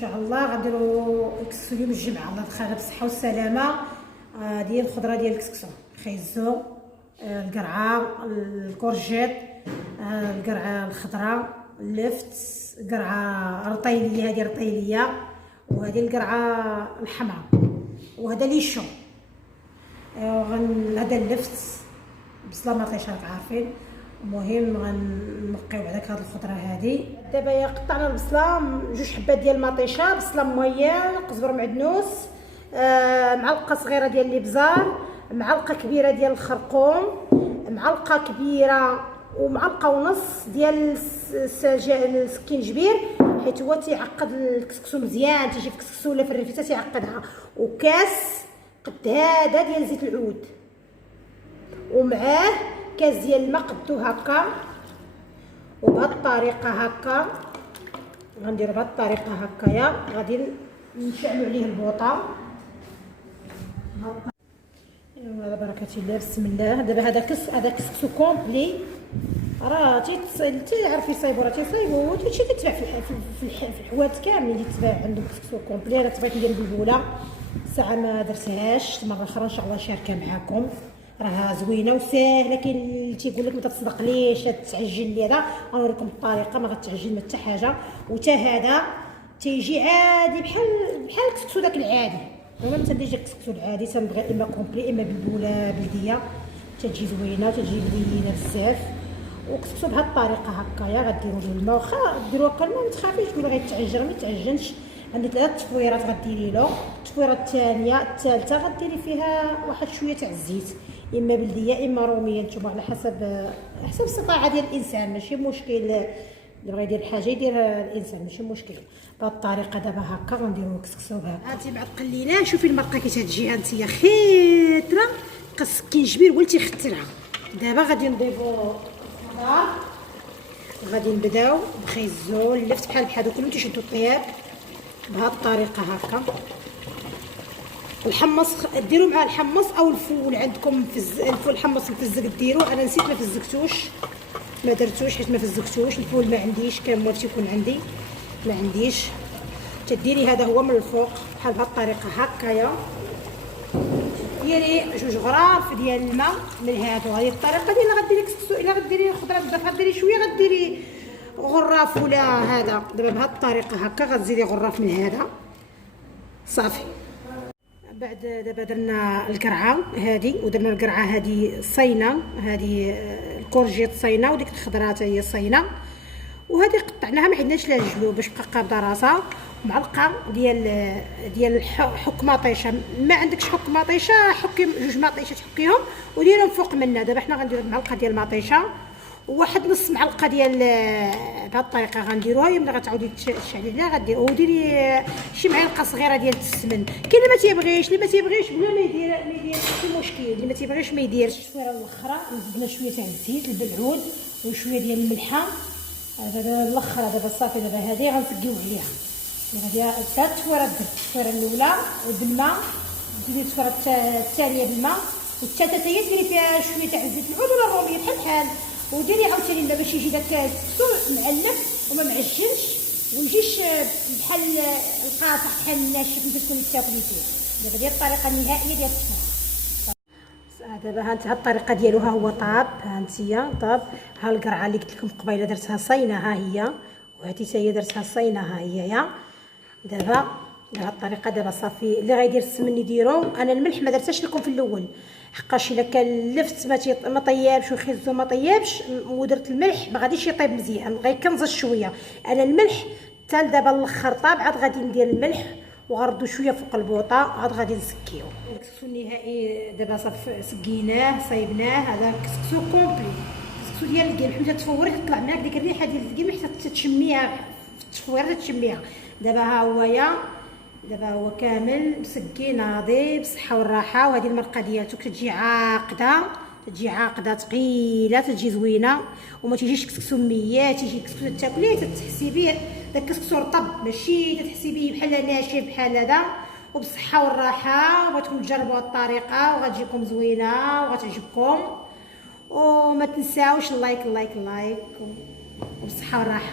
شاء الله غنديروا الكسكسو اليوم الجمعه. الله يدخلها بالصحه والسلامه. ديال الخضره ديال الكسكسو، خيزو، القرعه، الكورجيط، القرعه الخضراء، اللفت، قرعه رطيليه، هذه رطيليه، وهذه القرعه الحمراء، وهذا ليشو. هذا اللفت بصله مطيشه راك عارفين. المهم غنبقيو على هاد الخضره هذه. دابا قطعنا البصله، جوج حبات ديال المطيشه، بصله مويه، قزبر معدنوس، معلقه صغيره ديال الابزار، معلقه كبيره ديال الخرقوم، معلقه كبيره ومعلقه ونص ديال السكينجبير، حيت هو تيعقد الكسكسو مزيان، تيجي في الكسكسو ولا في الريفيته تيعقدها. وكاس قد هذا ديال زيت العود، ومعاه كاس ديال الماء قدو هكا. وبهاد الطريقه هكا غنديرو بهاد الطريقه هكايا. غادي نشعلو عليه البوطه. ايوا على بركه الله، بسم الله. دابا هذا كسكسو كومبلي، راه تيعرف يصايبو، راه تيصايبو هادشي تيتباع في الحوات كاملين اللي تباع عندهم كسكسو كومبلي. انا تبغيت ندير بالبوله، ساعه ما درتهاش، مره اخرى ان شاء الله شاركه معاكم. راها زوينه وساهله. كاين اللي تيقول لك ما تصدقليش تعجن لي، هذا غنوريكم الطريقه، ما غتعجن ما حتى حاجه. وتا هذا تيجي عادي بحال الكسكسو داك العادي. انا ما تنديش داك الكسكسو العادي، تنبغي اما كومبلي اما بالبوله بلديه، تجي زوينه تجي لذيذه بزاف. وكسكسو بهاد الطريقه هكايا غديروا له الماء، واخا ديروا هكا الماء ما تخافيش تقولوا غيتعجن، ما يتعجنش. عندك 3 تفويرات غديري له. التفويره الثانيه الثالثه غديري فيها واحد شويه تاع الزيت، اما بلديه اما روميه، نتوما على حسب الاستطاعه ديال الانسان، ماشي مشكل. اللي بغى يدير حاجه يدير الانسان، ماشي مشكل. بهاد الطريقه دابا هكا غنديرو الكسكسو هكا. هانتي بعد قليناه، شوفي المرقه كي تجي هانتيا خيطره، بقى السكينجبير هو اللي تيخترها. دابا غادي نضيفو الخضار، غادي نبداو بخيزو، اللفت بحال كلهم تيشدو الطياب بهاد الطريقه هكا. الحمص ديروا مع الحمص او الفول عندكم، الفول الحمص الفزق ديروا. انا نسيت ما فزقتوش، ما درتوش حيت ما فزقتوش. الفول ما عنديش، كان موالف يكون عندي، ما عنديش. تديري هذا هو من الفوق بحال بهاد الطريقه هكايا. ديري 2 غراف ديال الماء من هادو. هذه الطريقه ديال غديري كسكسو، الا غديري خضره بزاف غديري شويه، غديري غراف ولا هذا. دابا بهاد الطريقه هكا غتزيدي غراف من هذا صافي. بعد دابا درنا القرعه هذه، ودرنا القرعه هذه صينه، هذه الكورجيط صينه، وديك الخضره حتى هي صينه. وهذه قطعناها ما حيدناش لها الجلو باش تبقى قابضه راسها. معلقه ديال حك مطيشه، ما عندكش حك مطيشه حكي 2 مطيشات حكيهم وديرهم فوق منا. دابا حنا غنديرو معلقه ديال المطيشه وواحد نص معلقه ديال بهاد الطريقه غنديروها. هي ملي غتعاودي تشعلي لها غديروا، وديري شي معلقه صغيره ديال السمن. كاين اللي ما تيبغيش، اللي ما تيبغيش بلا ما يدير ماشي مشكل، اللي ما تيبغيش ما يديرش. الشويره الاخرى نزدنا شويه تاع الزيت البلعود وشويه ديال الملحه. دابا الاخرى دابا صافي. دابا هذه غنسقيو عليها. غادي 3 تفويرات درت. التفويره الاولى بالماء، ديري التفويره الثانيه بالماء، والثالثه هي ديري فيها شويه تاع الزيت العود ولا الروميه بحال. وديري عاوتاني باش يجي داك الكسكسو معلف وما معجنش ويجيش بحال القاطع بحال الناشف اللي تكوني تاكلي فيه. دابا ديال الطريقه النهائيه ديال التفوير. دابا هانت هاد الطريقه ديالو ها هو طاب. هانتيا طاب. ها القرعه اللي قلت لكم قبيله درتها صينه، ها هي، وهاتي حتى هي درتها صينه، ها هي يا. دابا بهاد الطريقه دابا صافي. اللي غيدير السمن يديرو. انا الملح ما درتهاش لكم في الاول، حقاش الا كان لفت ما طيابش وخيزو ما طيابش ودرت الملح ما غاديش يطيب مزيان، غيكنزل شويه. انا الملح حتى دابا الاخر طاب، عاد غادي ندير الملح وغنردو شويه فوق البوطه، عاد غادي نسكيو. الكسكسو النهائي دابا صافي سقيناه صايبناه. هذا كسكسو كومبلي، كسكسو ديال القمح. ملي تفوري تطلع معاك ديك الريحه ديال القمح حتى تشميها في التفويره تشميها. دابا ها هو دابا هو كامل مسكي ناضي بالصحه والراحه. وهذه المرقه ديالته كتجي عاقده، تجي عاقده ثقيله، تجي زوينه وما تيجيش كسكسو ميات. تيجي كسكسو تاكليه تحسي به داك الكسكسو رطب، ماشي تحسي به بحال ناشف بحال هذا. وبالصحه والراحه. بغيتكم تجربوا هذه الطريقه وغتجيكم زوينه وغتعجبكم. وما تنساوش اللايك وبالصحه والراحه.